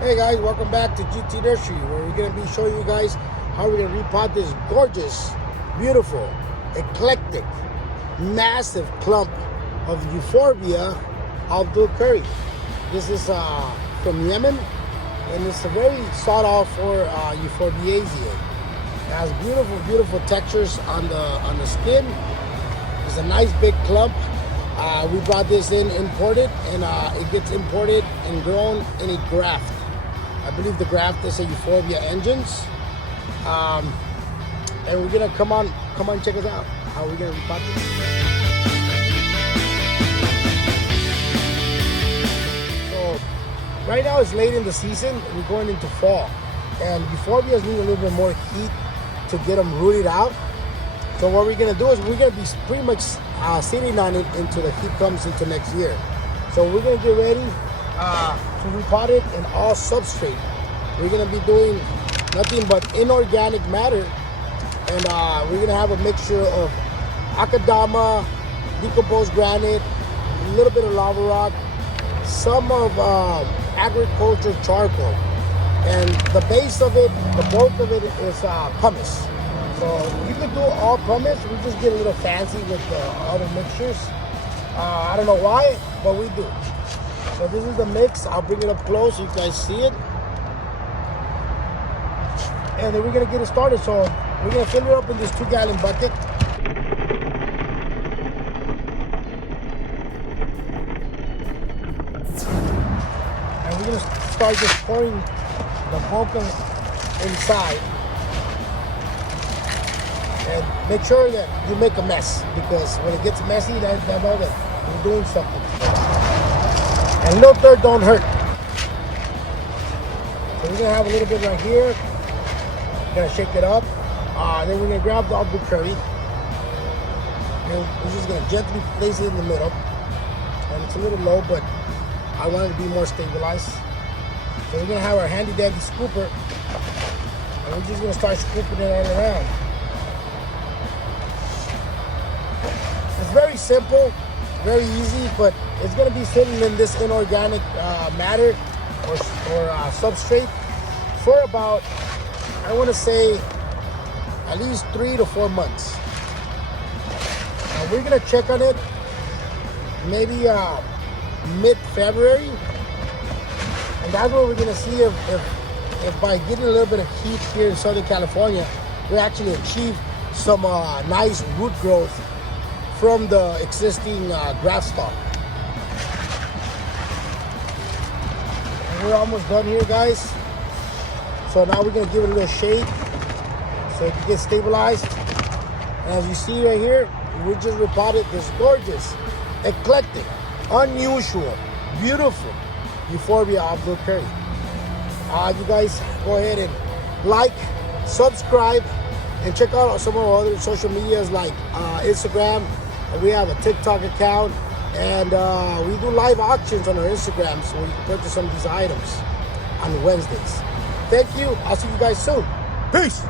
Hey guys, welcome back to GT Nursery, where we're going to be showing you guys how we're going to repot this gorgeous, beautiful, eclectic, massive clump of Euphorbia abdelkuri. This is from Yemen, and it's a very sought out for euphorbiasia. It has beautiful, beautiful textures on the skin. It's a nice big clump. We brought this in imported, and it gets imported and grown in a graft. I believe the graft is a euphorbia engines. And we're gonna come on check us out. How are we gonna repot this? So right now it's late in the season. We're going into fall, and euphorbias need a little bit more heat to get them rooted out. So what we're gonna do is we're gonna be pretty much sitting on it until the heat comes into next year. So we're gonna get ready to repot it in all substrate. We're gonna be doing nothing but inorganic matter, and we're gonna have a mixture of akadama, decomposed granite, a little bit of lava rock, some of agriculture charcoal, and the base of it, the bulk of it is pumice. So you can do all pumice. We just get a little fancy with other mixtures. I don't know why, but we do. So this is the mix. I'll bring it up close so you guys see it. And then we're gonna get it started. So we're gonna fill it up in this 2-gallon bucket. And we're gonna start just pouring the bulk of it inside. And make sure that you make a mess, because when it gets messy, that's all that we're doing something. And no dirt don't hurt. So we're gonna have a little bit right here. We're gonna shake it up. Then we're gonna grab the abdulkeri. And we're just gonna gently place it in the middle. And it's a little low, but I want it to be more stabilized. So we're gonna have our handy dandy scooper, and we're just gonna start scooping it all around. It's very simple, very easy, but it's gonna be sitting in this inorganic matter or substrate for about, I want to say, at least 3 to 4 months. We're gonna check on it maybe mid-February, and that's where we're gonna see if by getting a little bit of heat here in Southern California, we actually achieve some nice root growth from the existing graft stock. And we're almost done here, guys. So now we're gonna give it a little shake so it can get stabilized. And as you see right here, we just repotted this gorgeous, eclectic, unusual, beautiful euphorbiaabdelkuri. You guys go ahead and like, subscribe, and check out some of our other social medias like Instagram. We have a TikTok account, and we do live auctions on our Instagram, so you can purchase some of these items on Wednesdays. Thank you. I'll see you guys soon. Peace.